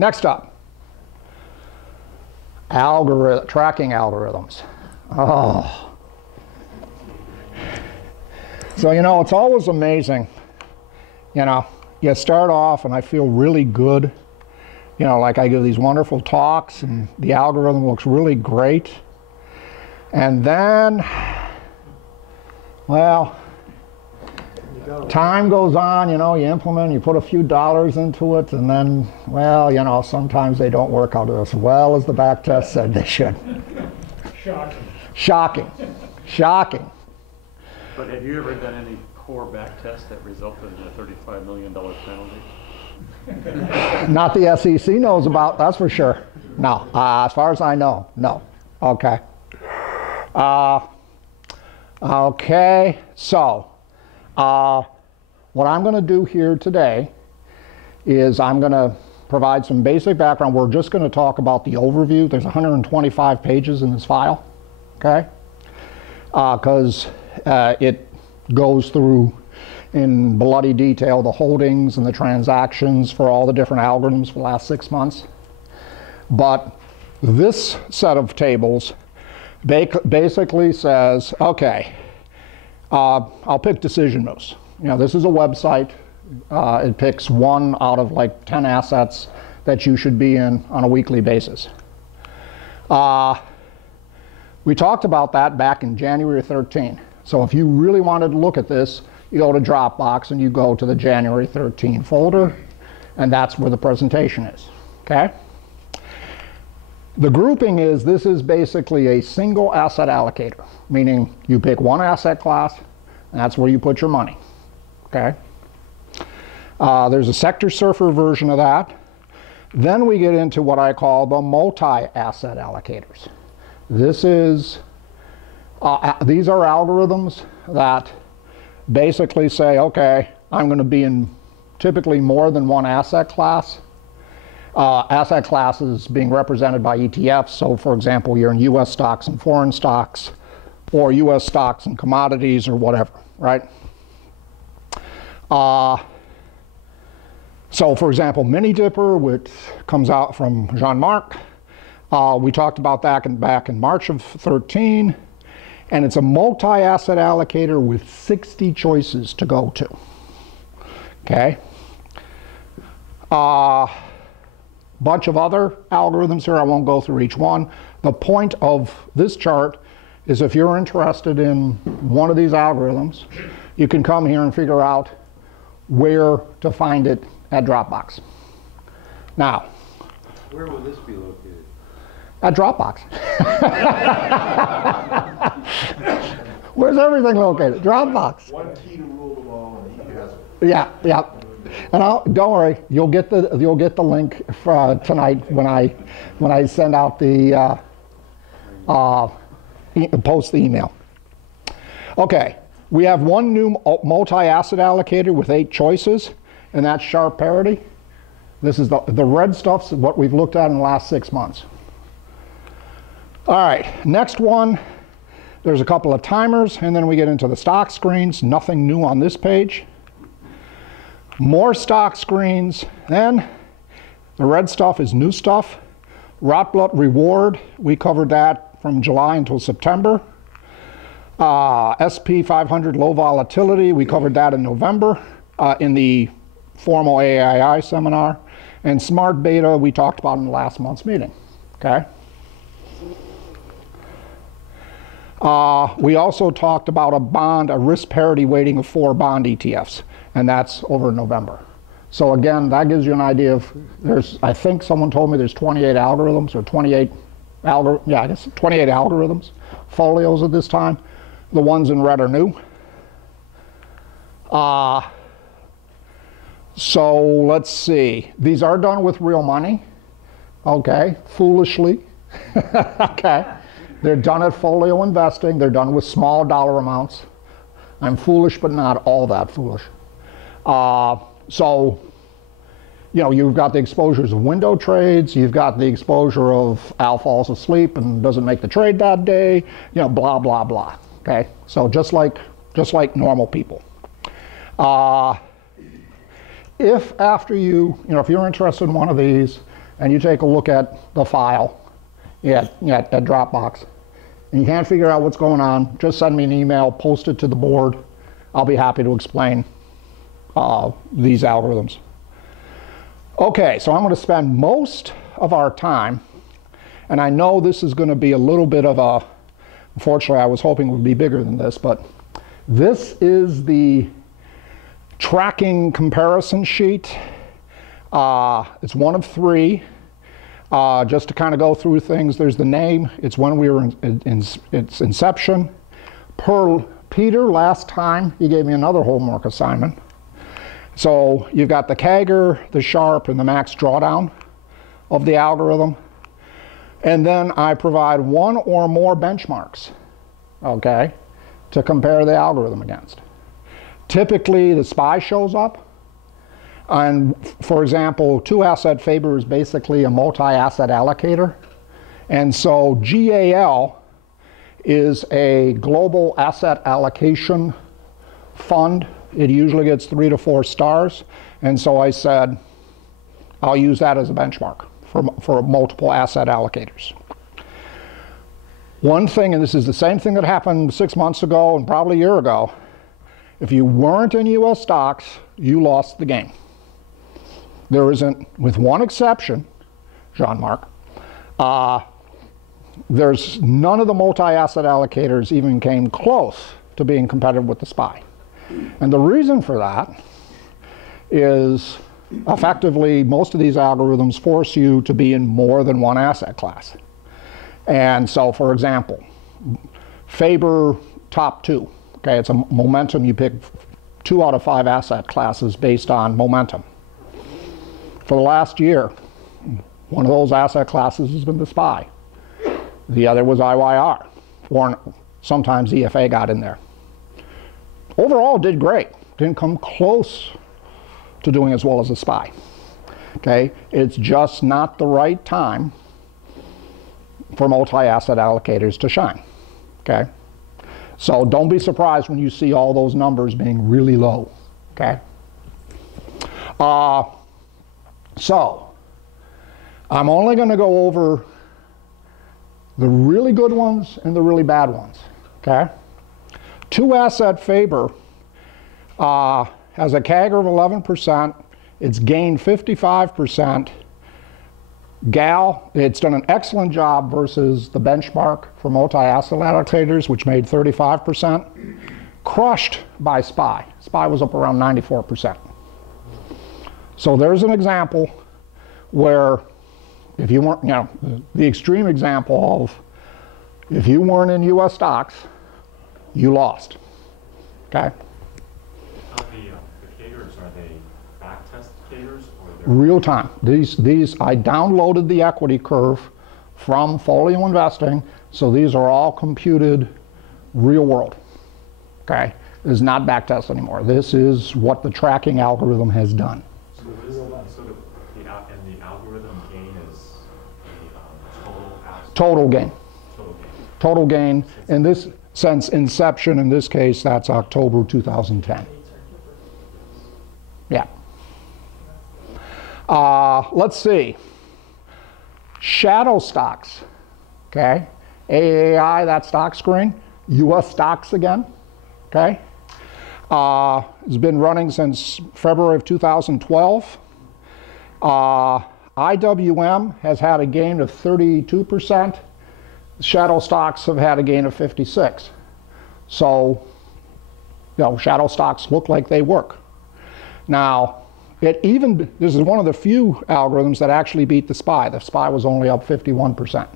Next up, tracking algorithms. Oh. So, you know, it's always amazing. You know, you start off and I feel really good. You know, like I give these wonderful talks and the algorithm looks really great. And then, well, time goes on, you know, you implement, you put a few dollars into it, and then, well, you know, sometimes they don't work out as well as the back test said they should. Shocking. Shocking. Shocking. But have you ever done any core back tests that resulted in a $35 million penalty? Not the SEC knows about, that's for sure. No, as far as I know, no. Okay. Okay, so what I'm going to do here today is I'm going to provide some basic background. We're just going to talk about the overview. There's 125 pages in this file, okay? Because it goes through in bloody detail the holdings and the transactions for all the different algorithms for the last 6 months. But this set of tables basically says, okay, I'll pick decision moves. You know, this is a website. It picks one out of like 10 assets that you should be in on a weekly basis. We talked about that back in January 13. So if you really wanted to look at this, you go to Dropbox and you go to the January 13 folder, and that's where the presentation is, okay? The grouping is, this is basically a single asset allocator, meaning you pick one asset class, and that's where you put your money, okay? There's a sector surfer version of that. Then we get into what I call the multi-asset allocators. This is, these are algorithms that basically say, okay, I'm going to be in typically more than one asset class. Asset classes being represented by ETFs. So for example, you're in US stocks and foreign stocks, or US stocks and commodities, or whatever, right? So for example, Mini Dipper, which comes out from Jean-Marc, we talked about that back in March of 13, and it's a multi-asset allocator with 60 choices to go to, okay? Bunch of other algorithms here. I won't go through each one. The point of this chart is if you're interested in one of these algorithms, you can come here and figure out where to find it at Dropbox. Now, where will this be located? At Dropbox. Where's everything located? Dropbox. One key to rule them all, and he has it. Yeah, yeah. And don't worry, you'll get the link for tonight when I send out the post the email. Okay, we have one new multi-asset allocator with 8 choices, and that's sharp parity. This is the red stuff's what we've looked at in the last 6 months. All right, next one. There's a couple of timers, and then we get into the stock screens. Nothing new on this page. More stock screens. Then the red stuff is new stuff. Rotblut reward, we covered that from July until September. SP 500 low volatility, we covered that in November in the formal AII seminar. And smart beta, we talked about in last month's meeting, okay? We also talked about a risk parity weighting of 4 bond ETFs, and that's over in November. So again, that gives you an idea of, I think someone told me there's 28 algorithms, or 28 algorithms, folios at this time. The ones in red are new. So let's see. These are done with real money, okay, foolishly, okay. They're done at Folio Investing. They're done with small dollar amounts. I'm foolish, but not all that foolish. So, you know, you've got the exposures of window trades. You've got the exposure of Al falls asleep and doesn't make the trade that day. You know, blah, blah, blah. Okay? So just like normal people. If after if you're interested in one of these, and you take a look at the file at Dropbox, and you can't figure out what's going on, just send me an email, post it to the board. I'll be happy to explain these algorithms. Okay, so I'm going to spend most of our time, and I know this is going to be a little bit of a, unfortunately I was hoping it would be bigger than this, but this is the tracking comparison sheet. It's one of three. Just to kind of go through things, there's the name. It's when we were in its inception. Peter, last time, he gave me another homework assignment. So you've got the CAGR, the Sharpe, and the max drawdown of the algorithm. And then I provide one or more benchmarks, okay, to compare the algorithm against. Typically, the SPY shows up. And for example, 2-asset Faber is basically a multi-asset allocator. And so GAL is a global asset allocation fund. It usually gets 3 to 4 stars. And so I said, I'll use that as a benchmark for multiple asset allocators. One thing, and this is the same thing that happened 6 months ago and probably a year ago, if you weren't in US stocks, you lost the game. There isn't, with one exception, Jean-Marc, there's none of the multi-asset allocators even came close to being competitive with the SPY. And the reason for that is effectively most of these algorithms force you to be in more than one asset class. And so, for example, Faber top 2, okay, it's a momentum, you pick 2 out of 5 asset classes based on momentum. For the last year, one of those asset classes has been the SPY. The other was IYR, or sometimes EFA got in there. Overall, did great. Didn't come close to doing as well as the SPY. Okay, it's just not the right time for multi-asset allocators to shine. Okay, so don't be surprised when you see all those numbers being really low. Okay. So, I'm only going to go over the really good ones and the really bad ones, okay? 2-asset Faber has a CAGR of 11%. It's gained 55%. GAL, it's done an excellent job versus the benchmark for multi-asset allocators, which made 35%. Crushed by SPY. SPY was up around 94%. So there's an example where if you weren't, the extreme example of if you weren't in US stocks, you lost. Okay? The CAGRs, are they back-test CAGRs? Real time. These I downloaded the equity curve from Folio Investing, so these are all computed real world. Okay? This is not backtest anymore. This is what the tracking algorithm has done. So what is the algorithm gain is total gain. Total gain. Total gain. In this sense, inception, in this case, that's October 2010. Yeah. Let's see. Shadow stocks. Okay. AAI, that stock screen. US stocks again. Okay. It's been running since February of 2012. IWM has had a gain of 32%. Shadow stocks have had a gain of 56%. So, shadow stocks look like they work. Now, this is one of the few algorithms that actually beat the SPY. The SPY was only up 51%.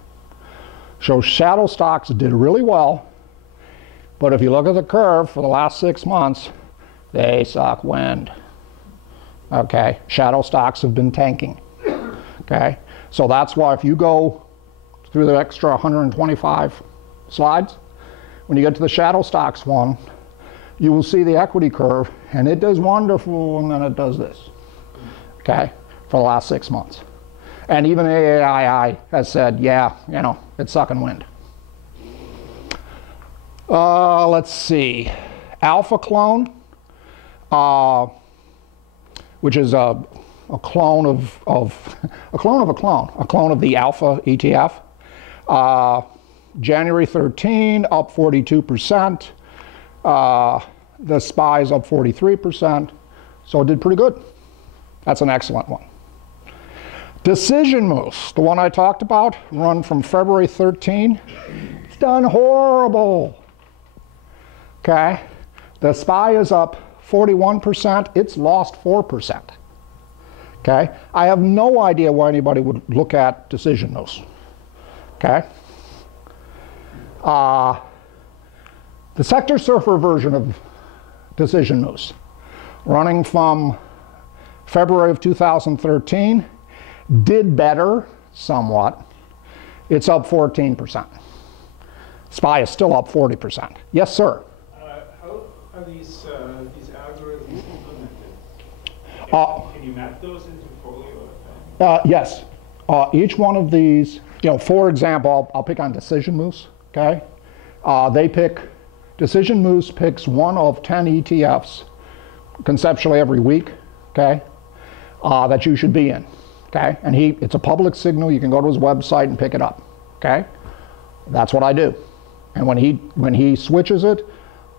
So shadow stocks did really well. But if you look at the curve for the last 6 months, they suck wind. Okay, shadow stocks have been tanking. Okay, so that's why if you go through the extra 125 slides, when you get to the shadow stocks one, you will see the equity curve, and it does wonderful, and then it does this. Okay, for the last 6 months. And even AAII has said, yeah, it's sucking wind. Let's see. Alpha Clone, which is a clone of a clone of a clone, a clone of the Alpha ETF. January 13 up 42%. The SPY is up 43%. So it did pretty good. That's an excellent one. Decision Moose, the one I talked about, run from February 13. It's done horrible. Okay. The SPY is up 41%. It's lost 4%. Okay. I have no idea why anybody would look at Decision Moose. Okay. The Sector Surfer version of Decision Moose, running from February of 2013, did better somewhat. It's up 14%. SPY is still up 40%. Yes, sir? How are these algorithms implemented? Can you map those into folio? Yes. Each one of these, for example, I'll pick on Decision Moose, okay? Decision Moose picks one of 10 ETFs conceptually every week, okay, that you should be in, okay? And it's a public signal. You can go to his website and pick it up, okay? That's what I do. And when he switches it,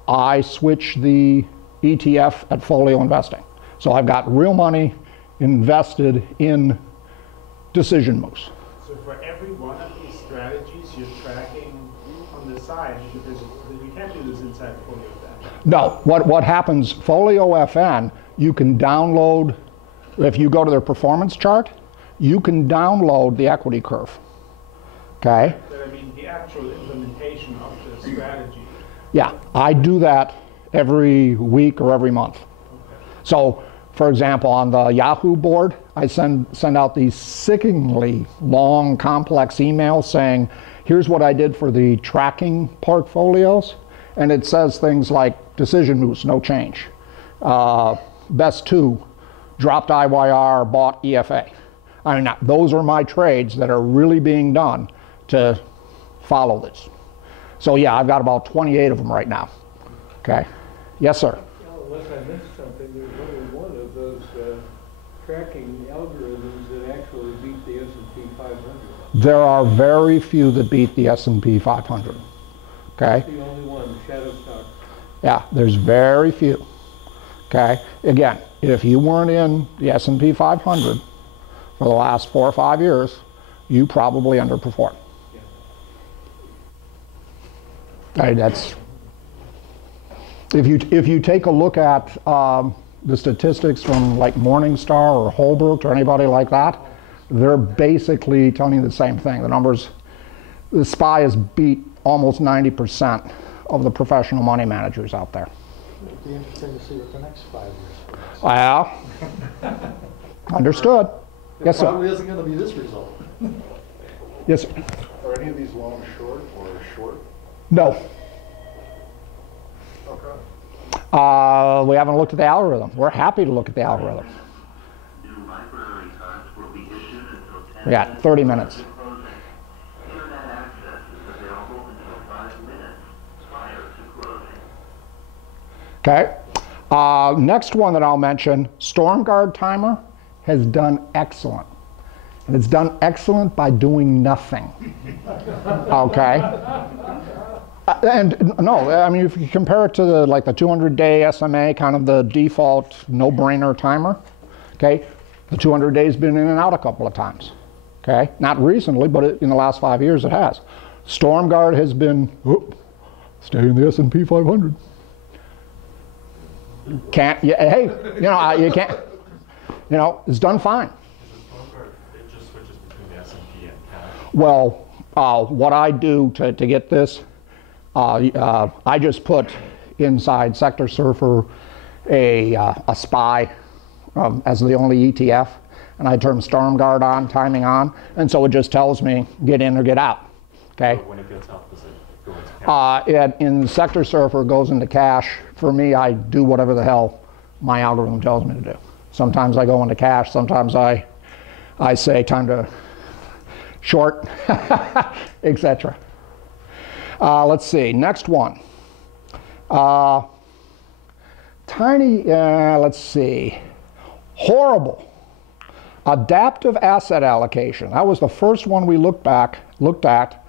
I switch the ETF at Folio Investing. So I've got real money invested in Decision Moose. So for every one of these strategies, you're tracking on the side, because you can't do this inside Folio FN. No, what happens, Folio FN, you can download, if you go to their performance chart, you can download the equity curve, okay? But I mean the actual implementation of the strategy. Yeah, I do that every week or every month. Okay. So, for example, on the Yahoo board, I send out these sickeningly long, complex emails saying, here's what I did for the tracking portfolios. And it says things like, Decision Moose, no change. Best 2, dropped IYR, bought EFA. I mean, those are my trades that are really being done to follow this. So yeah, I've got about 28 of them right now. Okay. Yes, sir? Unless I missed something, there's only one of those tracking algorithms that actually beat the S&P 500. There are very few that beat the S&P 500. Okay? That's the only one, shadow stock. Yeah, there's very few. Okay? Again, if you weren't in the S&P 500 for the last 4 or 5 years, you probably underperformed. Yeah. That's if you take a look at the statistics from like Morningstar or Holbrook or anybody like that, they're basically telling you the same thing. The numbers, the SPY has beat almost 90% of the professional money managers out there. It'd be interesting to see what the next 5 years brings. Well, understood. Yes, sir. It probably isn't going to be this result. Yes, sir. Are any of these long short or short? No. Okay. We haven't looked at the algorithm. We're happy to look at the algorithm. New library cards will be issued until 10 We got 30 minutes. after closing. Internet access is available until 5 minutes prior to closing. Okay. Next one that I'll mention, StormGuard Timer has done excellent. And it's done excellent by doing nothing. Okay? And no, I mean, if you compare it to the 200-day SMA, kind of the default no-brainer timer, okay, the 200 days been in and out a couple of times, okay? Not recently, but in the last 5 years it has. StormGuard has been, stay in the S&P 500. Can't, hey, you can't, it's done fine. It just switches between the S&P and cash. Well, what I do to get this, I just put inside Sector Surfer a SPY as the only ETF, and I turn StormGuard on, timing on, and so it just tells me get in or get out. Okay. But when it gets out, does it go into cash? In Sector Surfer, it goes into cash. For me, I do whatever the hell my algorithm tells me to do. Sometimes I go into cash. Sometimes I say time to short, etc. Let's see, next one. Let's see, horrible, Adaptive asset allocation. That was the first one we looked at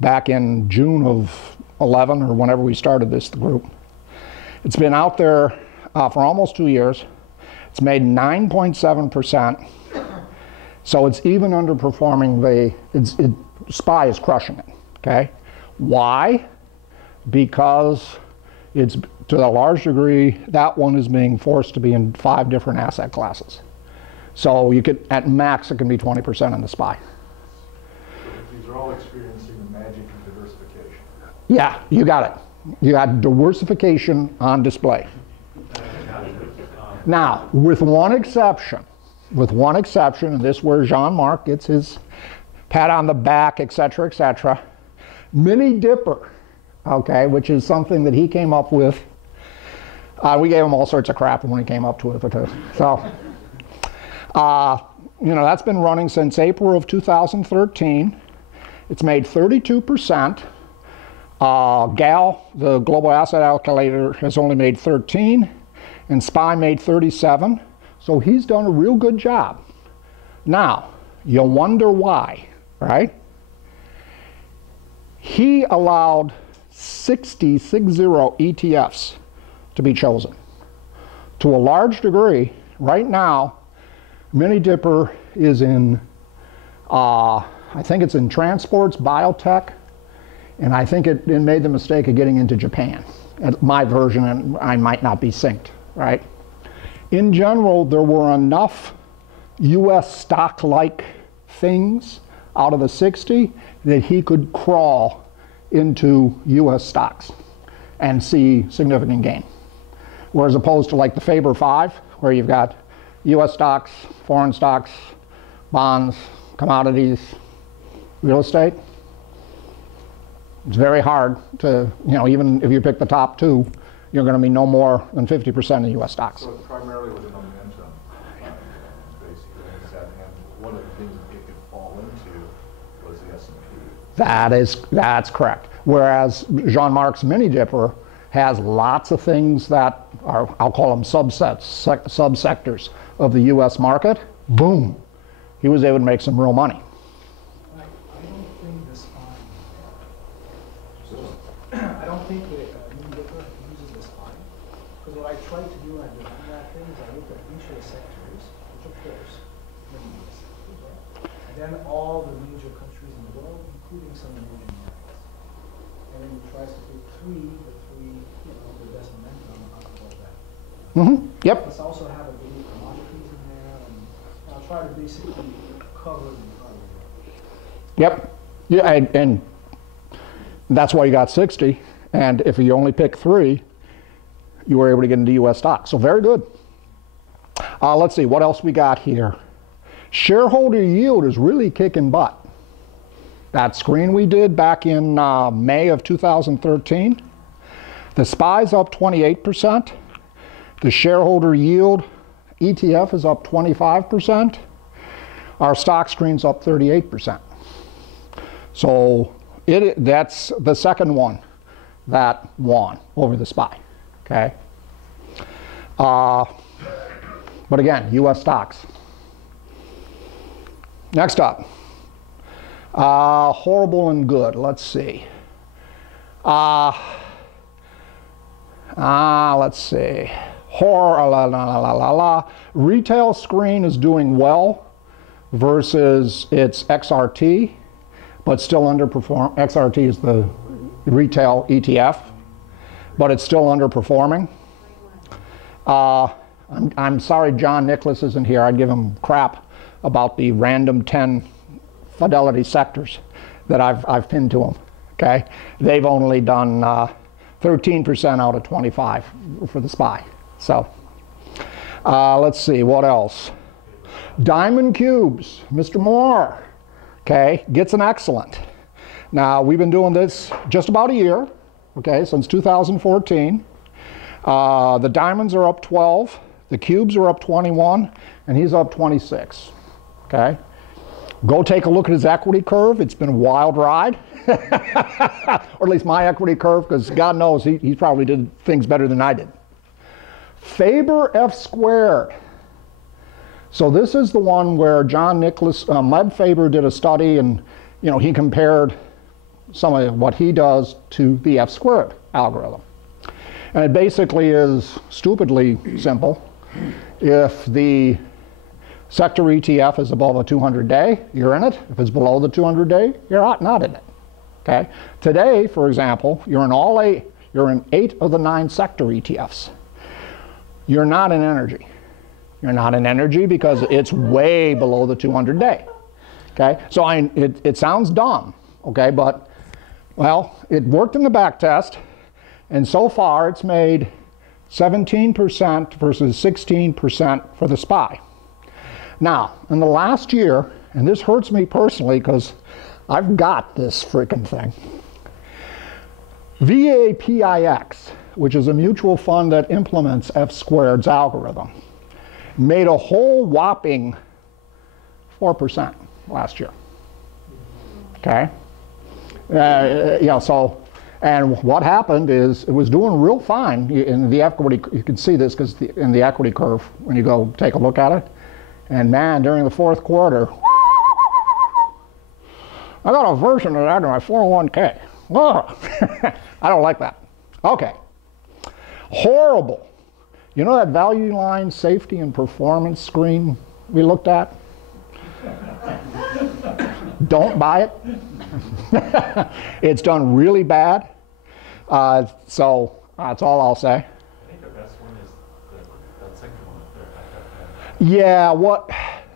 back in June of 11 or whenever we started this group. It's been out there for almost 2 years. It's made 9.7%. So it's even underperforming SPY is crushing it, okay? Why? Because it's, to a large degree, that one is being forced to be in 5 different asset classes. So you could, at max, it can be 20% in the SPY. These are all experiencing the magic of diversification. Yeah, you got it. You got diversification on display. Now, with one exception, and this is where Jean-Marc gets his pat on the back, etc., Mini Dipper, okay, which is something that he came up with. We gave him all sorts of crap when he came up to it. So, you know, that's been running since April of 2013. It's made 32%. GAL, the Global Asset Allocator, has only made 13, and SPY made 37. So he's done a real good job. Now, you wonder why, right? He allowed 60 ETFs to be chosen. To a large degree, right now, Mini Dipper is in, I think it's in transports, biotech, and I think it made the mistake of getting into Japan. My version, and I might not be synced, right? In general, there were enough US stock-like things out of the 60 that he could crawl into US stocks and see significant gain. Whereas opposed to like the Faber 5, where you've got US stocks, foreign stocks, bonds, commodities, real estate. It's very hard to, you know, even if you pick the top 2, you're going to be no more than 50% of US stocks. So it primarily was an momentum, basically. And one of the things that it could fall into was the S&P. That's correct. Whereas Jean-Marc's Mini Dipper has lots of things that are, I'll call them subsectors of the US market. Boom. He was able to make some real money. I don't think the SPY, I don't think the Mini Dipper uses the SPY. Because what I try to do when I do that thing is I look at each of the sectors, which of course, many US sectors, right? And then all the major countries in the world, including some emerging markets. And then he tries to pick the three, you know, the best momentum out of all that. Mm-hmm. Yep. Let's also have a bit of commodities in there, and I'll try to basically cover the entire. Yep. Yeah, and that's why you got 60. And if you only pick 3, you were able to get into US stocks. So very good. Let's see, what else we got here? Shareholder yield is really kicking butt. That screen we did back in May of 2013, the SPY's up 28%. The shareholder yield ETF is up 25%. Our stock screen's up 38%. So that's the second one that won over the SPY, okay? But again, US stocks. Next up, horrible and good, let's see. Let's see. Retail screen is doing well versus its XRT, but still underperform. XRT is the retail ETF, but it's still underperforming. I'm sorry John Nicholas isn't here. I'd give him crap about the random 10 Fidelity sectors that I've pinned to him. Okay, they've only done 13% out of 25 for the SPY. So let's see what else. Diamond Cubes, Mr. Moore, okay, gets an excellent. Now we've been doing this just about a year, okay, since 2014. The diamonds are up 12, the cubes are up 21, and he's up 26. Okay, go take a look at his equity curve. It's been a wild ride, or at least my equity curve, because God knows he probably did things better than I did. Faber F squared. So this is the one where John Nicholas Ledfaber did a study, and he compared some of what he does to the F-squared algorithm. And it basically is stupidly simple. If the sector ETF is above a 200-day, you're in it. If it's below the 200-day, you're not in it. Okay. Today, for example, you're in 8 of the 9 sector ETFs. You're not in energy. You're not in energy because it's way below the 200-day. Okay. So it sounds dumb. Okay, but well, it worked in the back test, and so far it's made 17% versus 16% for the SPY. Now, in the last year, and this hurts me personally because I've got this freaking thing, VAPIX, which is a mutual fund that implements F-squared's algorithm, made a whole whopping 4% last year. Okay? And what happened is it was doing real fine in the equity. You can see this because in the equity curve when you go take a look at it. And man, during the fourth quarter, I got a version of that in my 401k. I don't like that. Okay. Horrible. You know that value line safety and performance screen we looked at? Don't buy it. It's done really bad. So that's all I'll say. I think the best one is that second one up there. Yeah,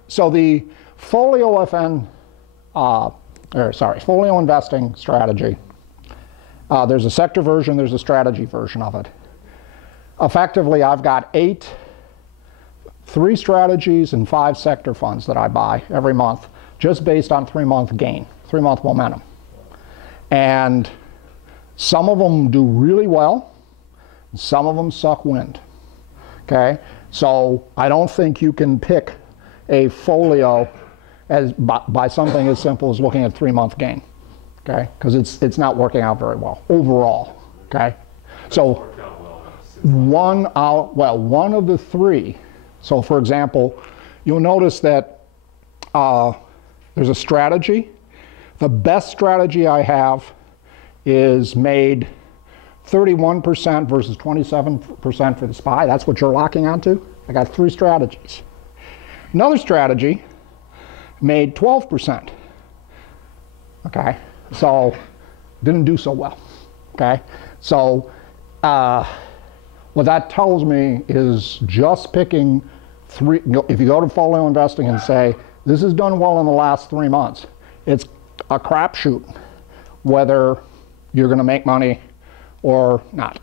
so the folio folio investing strategy. There's a sector version, there's a strategy version of it. Effectively, I've got 3 strategies and 5 sector funds that I buy every month, just based on 3-month gain, 3-month momentum. And some of them do really well, some of them suck wind. Okay, so I don't think you can pick a folio by something as simple as looking at 3-month gain. Okay, because it's not working out very well overall. Okay, so one of the 3. So for example, you'll notice that there's a strategy. The best strategy I have is made 31% versus 27% for the SPY. That's what you're locking onto. I got 3 strategies. Another strategy made 12%. Okay, so didn't do so well. Okay, so what that tells me is just picking 3. If you go to folio investing and say this has done well in the last 3 months, it's a crapshoot whether you're going to make money or not.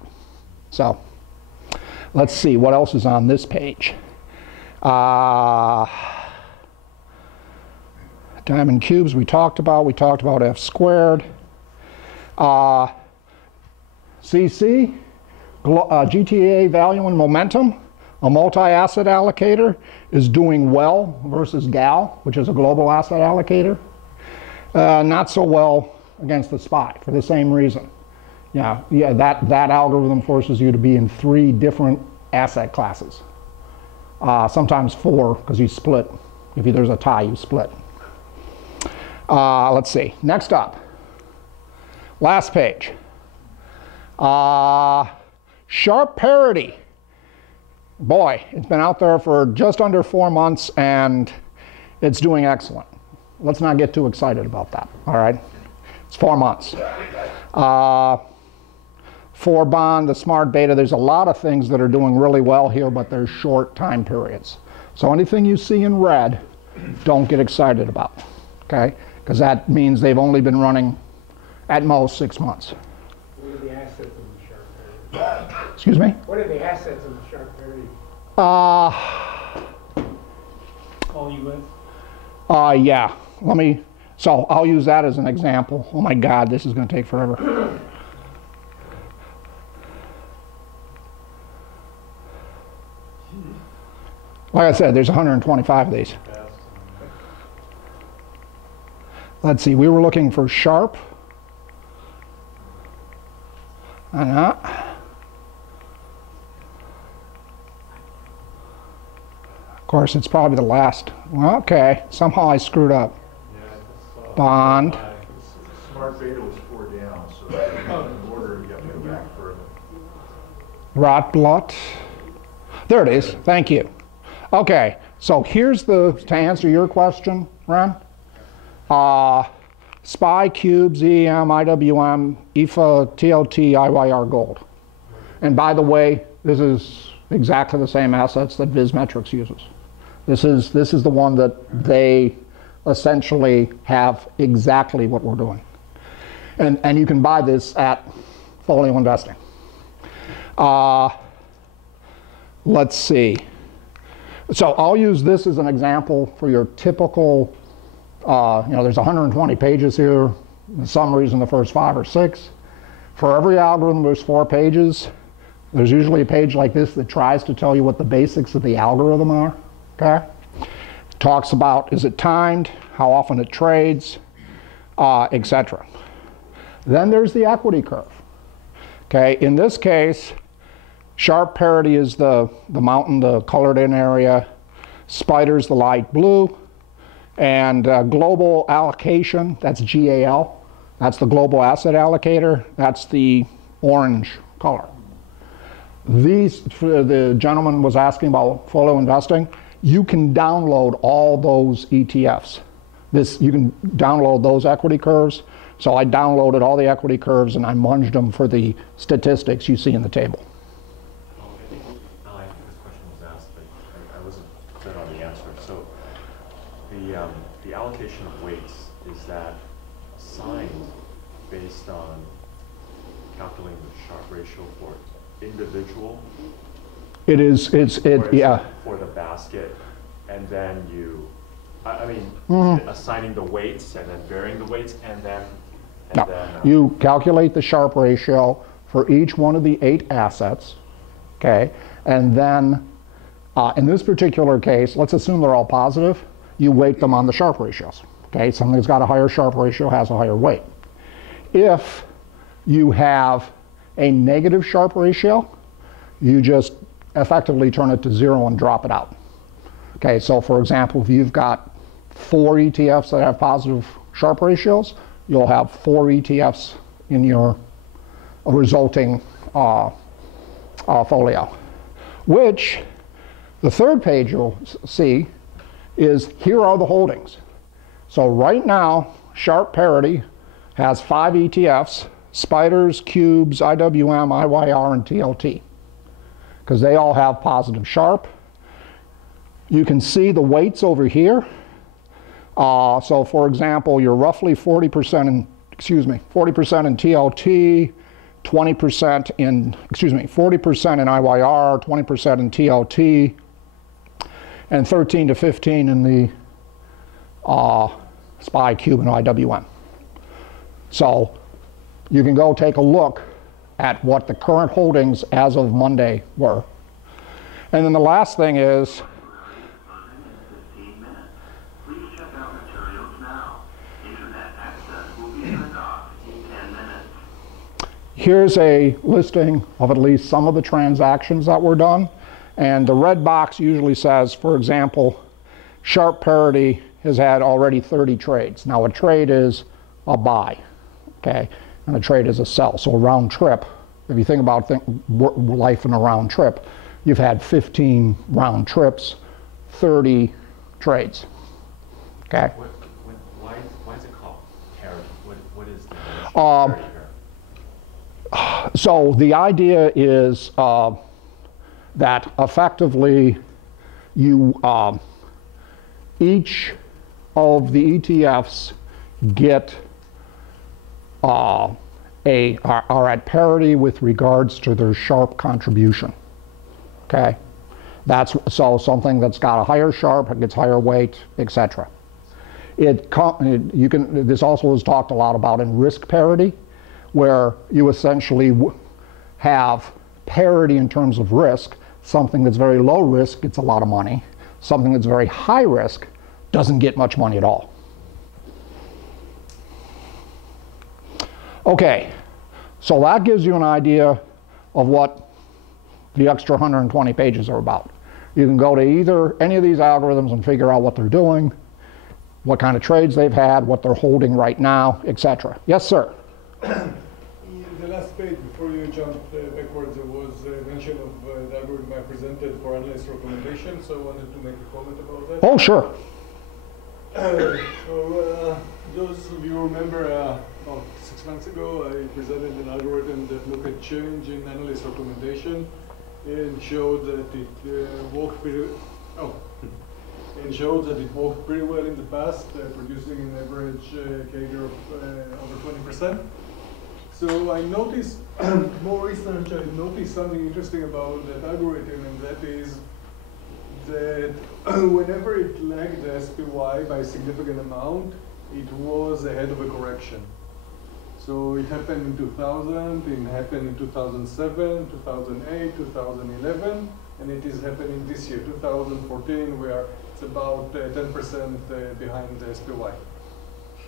So let's see what else is on this page. Diamond cubes we talked about. We talked about F-squared. CC, GTA value and momentum, a multi-asset allocator, is doing well versus GAL, which is a global asset allocator. Not so well against the SPY for the same reason. Yeah, that algorithm forces you to be in 3 different asset classes. Sometimes 4 because you split. If there's a tie, you split. Let's see. Next up, last page. Sharp parity. Boy, it's been out there for just under 4 months and it's doing excellent. Let's not get too excited about that, all right? It's 4 months. 4 bond, the smart beta, there's a lot of things that are doing really well here, but they're short time periods. So anything you see in red, don't get excited about, okay? Because that means they've only been running at most 6 months. What are the assets in the sharp parity? Excuse me? What are the assets in the sharp parity? All US? Yeah. So I'll use that as an example. Oh my God, this is going to take forever. Like I said, there's 125 of these. Let's see, we were looking for sharp. course, it's probably the last. Okay, somehow I screwed up. Bond. Smart beta was 4 down, so in order you have to go back further. Rotblat. There it is. Thank you. Okay, so here's to answer your question, Ren. SPY, Cubes, EM, IWM, IFA, TLT, IYR Gold. And by the way, this is exactly the same assets that Vismetrics uses. This is the one that they essentially have exactly what we're doing. And you can buy this at Folio Investing. Let's see. So I'll use this as an example for your typical, there's 120 pages here. The summaries in the first 5 or 6. For every algorithm, there's 4 pages. There's usually a page like this that tries to tell you what the basics of the algorithm are. Okay? Talks about, is it timed, how often it trades, etc. Then there's the equity curve. Okay, in this case, sharp parity is the mountain, the colored in area. Spider's the light blue. And global allocation, that's GAL. That's the global asset allocator. That's the orange color. The gentleman was asking about folio investing. You can download all those ETFs. You can download those equity curves. So I downloaded all the equity curves and I munged them for the statistics you see in the table. I think this question was asked, but I wasn't clear on the answer. So the allocation of weights, is that assigned based on calculating the Sharpe ratio for individual? It is, yeah. For the basket, and then you, assigning the weights and then varying the weights, and then you calculate the Sharpe ratio for each one of the 8 assets, okay? And then, in this particular case, let's assume they're all positive, you weight them on the Sharpe ratios, okay? Something that's got a higher Sharpe ratio has a higher weight. If you have a negative Sharpe ratio, you just effectively turn it to 0 and drop it out. Okay, so for example, if you've got 4 ETFs that have positive Sharpe ratios, you'll have 4 ETFs in your resulting folio. Which, the third page you'll see is, here are the holdings. So right now, Sharpe parity has 5 ETFs, Spiders, Cubes, IWM, IYR, and TLT, because they all have positive Sharpe. You can see the weights over here. So for example, you're roughly 40% in TLT, 20% in, 40% in IYR, 20% in TLT, and 13 to 15 in the SPY, Cube, and IWM. So you can go take a look at what the current holdings as of Monday were. And then the last thing is, here's a listing of at least some of the transactions that were done. And the red box usually says, for example, Sharpe parity has had already 30 trades. Now a trade is a buy, okay? And a trade is a sell. So a round trip, if you think about life in a round trip, you've had 15 round trips, 30 trades, okay? Why is it called parity? What is the parity here? So the idea is that effectively you each of the ETFs get are at parity with regards to their Sharpe contribution. Okay, that's so something that's got a higher Sharpe, it gets higher weight, etc. This also is talked a lot about in risk parity, where you essentially have parity in terms of risk. Something that's very low risk gets a lot of money. Something that's very high risk doesn't get much money at all. Okay, so that gives you an idea of what the extra 120 pages are about. You can go to either any of these algorithms and figure out what they're doing, what kind of trades they've had, what they're holding right now, etc. Yes, sir? In the last page, before you jumped backwards, there was a mention of the algorithm I presented for analyst recommendation, so I wanted to make a comment about that. Oh, sure. So those of you remember about 6 months ago, I presented an algorithm that looked at change in analyst recommendation and showed that it worked pretty well in the past, producing an average CAGR of over 20%. So I noticed, more research, I noticed something interesting about that algorithm, and that is that whenever it lagged the SPY by a significant amount, it was ahead of a correction. So it happened in 2000, it happened in 2007, 2008, 2011, and it is happening this year, 2014, where it's about 10% behind the SPY.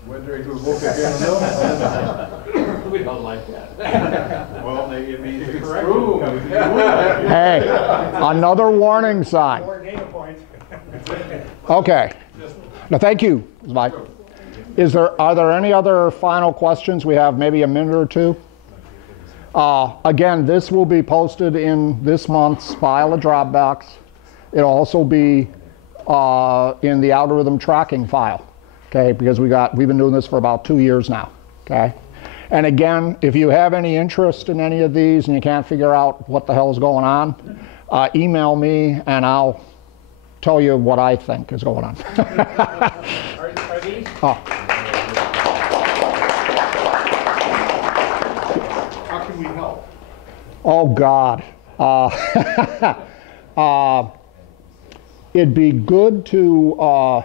Whether it will work again or not. We don't like that. Well, maybe it means If it's true. Hey, another warning sign. More data points. Okay. Now, thank you, Mike. Are there any other final questions? We have maybe a minute or two. Again, this will be posted in this month's file of Dropbox. It'll also be in the algorithm tracking file. Okay, because we've been doing this for about 2 years now. Okay, and again, if you have any interest in any of these and you can't figure out what the hell is going on, email me and I'll tell you what I think is going on. Are these? Oh. How can we help? Oh God. It'd be good to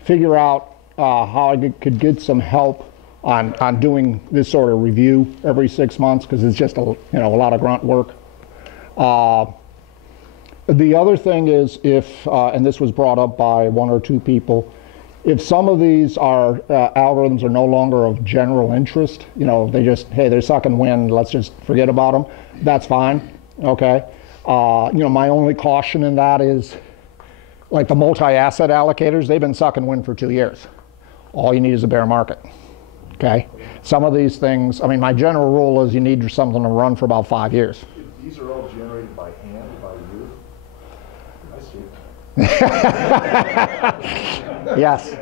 figure out how I could get some help on doing this sort of review every 6 months, because it's just a lot of grunt work. The other thing is, if and this was brought up by 1 or 2 people, if some of these algorithms are no longer of general interest, they just, hey, they're sucking wind, let's just forget about them, that's fine. Okay. My only caution in that is, like the multi-asset allocators, they've been sucking wind for 2 years. All you need is a bear market. Okay. Some of these things, I mean, my general rule is you need something to run for about 5 years. These are all generated by hand, by you? I see. Yes.